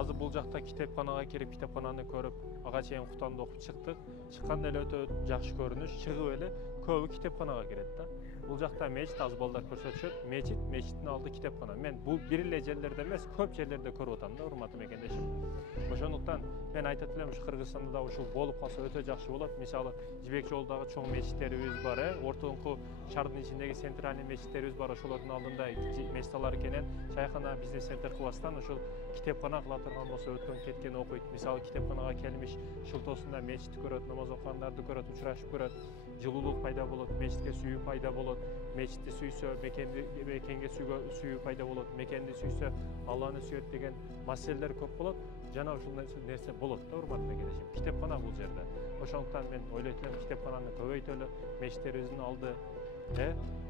азыр бул жакта китепканага кирип китепкананы көрүп ага чейин Кутанда окуп чыктык. Чыкканда эле өтө жакшы көрүнүш, чыгып эле көбү китепканага кирет да. Бул жакта мечит аз балдар көрсөтүшөт. Мечиттин алды китепкана. Мен бул бир эле жерлерде эмес, көп жерлерде көрүп атам да, урматтуу мекендешим. Ошондуктан мен айтат элем, ушу Кыргызстанда да ушул болуп калса өтө жакшы болот. Мисалы, Жибек жолдогу чоң мечиттерибиз бар, ортоңку шаардын ичиндеги центральный мечиттерибиз бар. Ошолордун алдында месталар экенин, чайкана, бизнес центр кылбастан ушул китепкана кыла турган болсо өткөн кеткен окуйт. Мисалы, китепканага келмиш шылтоосунда мечитти көрөт, намаз окугандарды көрөт, учурашып көрөт, жылуулук пайда болот, мечитке сүйүү пайда болот. Мечитти сүйсө мекенге сүйүү пайда болот, мекенди сүйсө Алланы сүйөт деген маселелер көп болот. Жана ушул нерсе болот да, урматтуу мекендешим. Китепкана бул жерде. Ошондуктан мен ойлойт элем, китепкананы көбөйтөлү, мечиттерибиздин алды,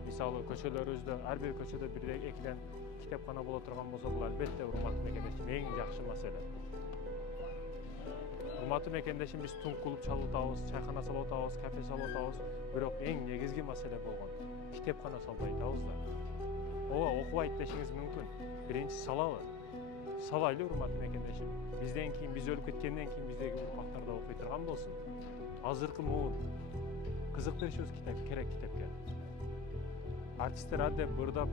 мисалы көчөлөрүбүздө ар бир көчөдө бир экиден китепкана боло турган болсо, бул албетте урматтуу мекендешим эң жакшы маселе. Урматтуу мекендешим, биз тунк клуб чалып атабыз, чайкана салып атабыз, кафе салып атабыз, бирок эң негизги маселе болгон китепкана салбай атабыз да. Ооба, окубайт дешиңиз мүмкүн. Биринчи салалы. Салайлы, урматтуу мекендешим. Бизден кийин, биз өлүп кеткенден кийин биздеги урмактар да окуй турган болсун. Азыркы муун кызыктырышыбыз керек китепке. Артисттер адде бырдап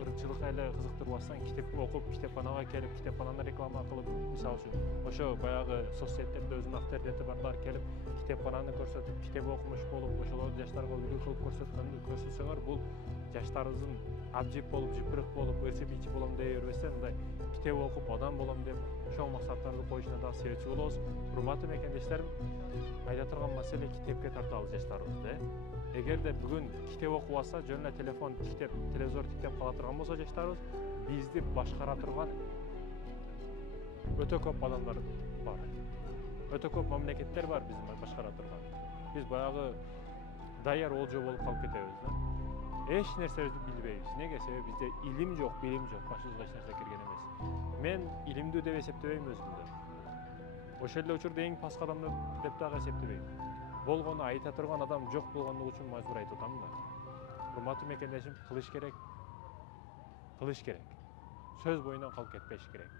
ырчылыкка эле кызыктырбастан китеп окуп, китепканага келип, китепкананы реклама кылып, мисалы үчүн ошо баягы соцсеттерде өзүнүн авторитети барлар келип, китепкананы көрсөтүп, китеп окумуш болуп, ошолорду жаштарга үлгү кылып көрсөтсөңөр, бул жаштарыбыздын абжип болуп, жыпырык болуп, ырчы болом дей бербестен, мындай китеп окуп, адам болом деп чоң максаттарды коюшуна да себепчи болобуз. Урматтуу мекендештерим, айта турган маселе китепке тартабыз жаштарыбызды. Эгерде бүгүн китеп окуп алса, жөн эле телефон тиктеп, телевизор тиктеп кала турган болсо жаштарыбыз, бизди башкара турган өтө көп адамдар бар. Өтө көп мамлекеттер бар бизди башкара турган. Биз баягы даяр олжо болуп калып кетебиз да. Эч нерсебизди билбейбиз. Неге? Себеби бизде илим жок, билим жок, башыбызга эч нерсе кирген эмес. Мен илимдүү деп эсептебейм өзүмдү. Ошол эле учурда эң паска адам деп дагы эсептебейм. Болгону айта турган адам жок болгондугу үчүн мажбур айтып атам да. Урматтуу мекендешим, кылыш керек. Кылыш керек. Сөз боюнан калып кетпеш керек.